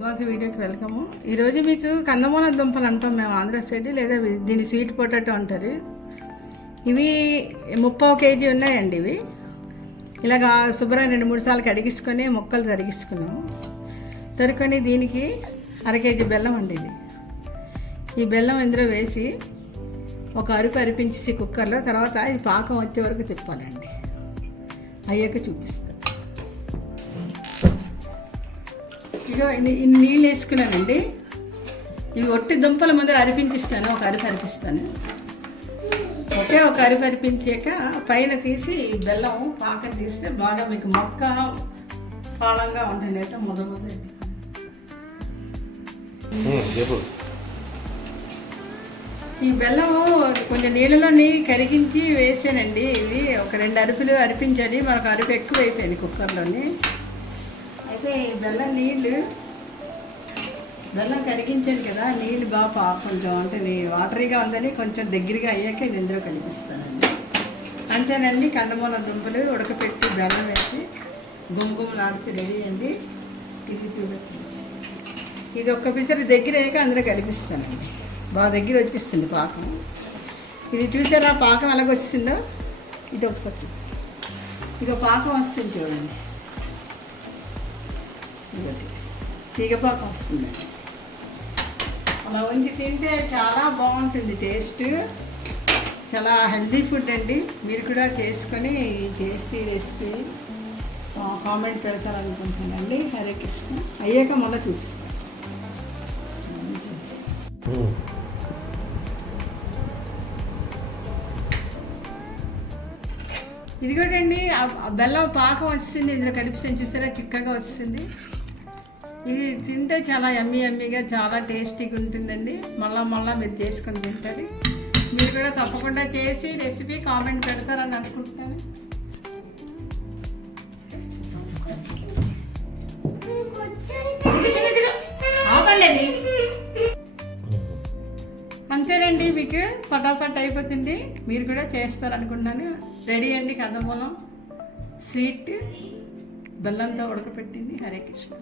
గోంత వీడియోకి వెల్కము. ఈరోజు మీకు కందమూల దుంపలు అంటాం మేము ఆంధ్ర సైడ్, లేదా దీన్ని స్వీట్ పొటాటో అంటారు. ఇవి 30 kg ఉన్నాయండి. ఇవి ఇలాగా శుభ్రంగా 2-3 సార్లు కడిగించుకొని ముక్కలు తరిగించుకున్నాము. తరుకొని దీనికి 1/2 kg బెల్లం అండి. ఈ బెల్లం ఇందులో వేసి ఒక అరిపించేసి కుక్కర్లో, తర్వాత ఇది పాకం వచ్చే వరకు తిప్పాలండి. అయ్యాక చూపిస్తాను. ఇక ఇన్ని నీళ్ళు వేసుకున్నానండి. ఇవి ఒట్టి దుంపల ముందర అరిపించిస్తాను, ఒక అరిపిస్తాను. ఒక అరిపించాక పైన తీసి బెల్లం పాకం తీస్తే బాగా మీకు మొక్క పాలంగా ఉంటుంది. అయితే మొదలు ఈ బెల్లం కొంచెం నీళ్ళలోని కరిగించి వేసానండి. ఇది ఒక 2 అరుపులు అరిపించాలి. మనకు అరుపు ఎక్కువ అయిపోయింది కుక్కర్లోని. అయితే ఈ బెల్లం కరిగించాను కదా, నీళ్ళు బాగా కొంచెం అంటే వాటరీగా ఉందని కొంచెం దగ్గరగా అయ్యాక ఇది ఇందులో కలిపిస్తానండి. అంతేనండి, కందమూల దుంపలు ఉడకపెట్టి బెల్లం వేసి గుమగుమలాడితే రెడీ అండి. ఇది చూడండి, ఇది ఒక్క పిసరి దగ్గర అయ్యాక అందులో కలిపిస్తానండి. బాగా దగ్గర వచ్చేస్తుంది పాకం. ఇది చూసారా పాకం ఎలాగొచ్చిందో? ఇది ఒకసారి ఇక పాకం వస్తుంది చూడండి. ఇదొకటి తీగపాకం వస్తుందండి. అలా వండి తింటే చాలా బాగుంటుంది. టేస్ట్ చాలా హెల్తీ ఫుడ్ అండి. మీరు కూడా చేసుకొని ఈ టేస్టీ రెసిపీ కామెంట్ పెడతారనుకుంటున్నానండి. హరే కృష్ణ. అయ్యాక మళ్ళీ చూపిస్తాను. ఇది కూడా అండి, బెల్లం పాకం వచ్చింది, ఇందులో కలిపిస్తాను. చూసారా చిక్కగా వస్తుంది. ఇది తింటే చాలా యమ్మీగా చాలా టేస్టీగా ఉంటుందండి. మళ్ళా మీరు చేసుకొని తింటారు. మీరు కూడా తప్పకుండా చేసి రెసిపీ కామెంట్ పెడతారని అనుకుంటున్నాను. అంతేనండి, మీకు ఫటాఫట్ అయిపోతుంది. మీరు కూడా చేస్తారనుకుంటున్నాను. రెడీ అండి కందమూలం స్వీట్ బెల్లంతో ఉడకపెట్టింది. హరే కృష్ణ.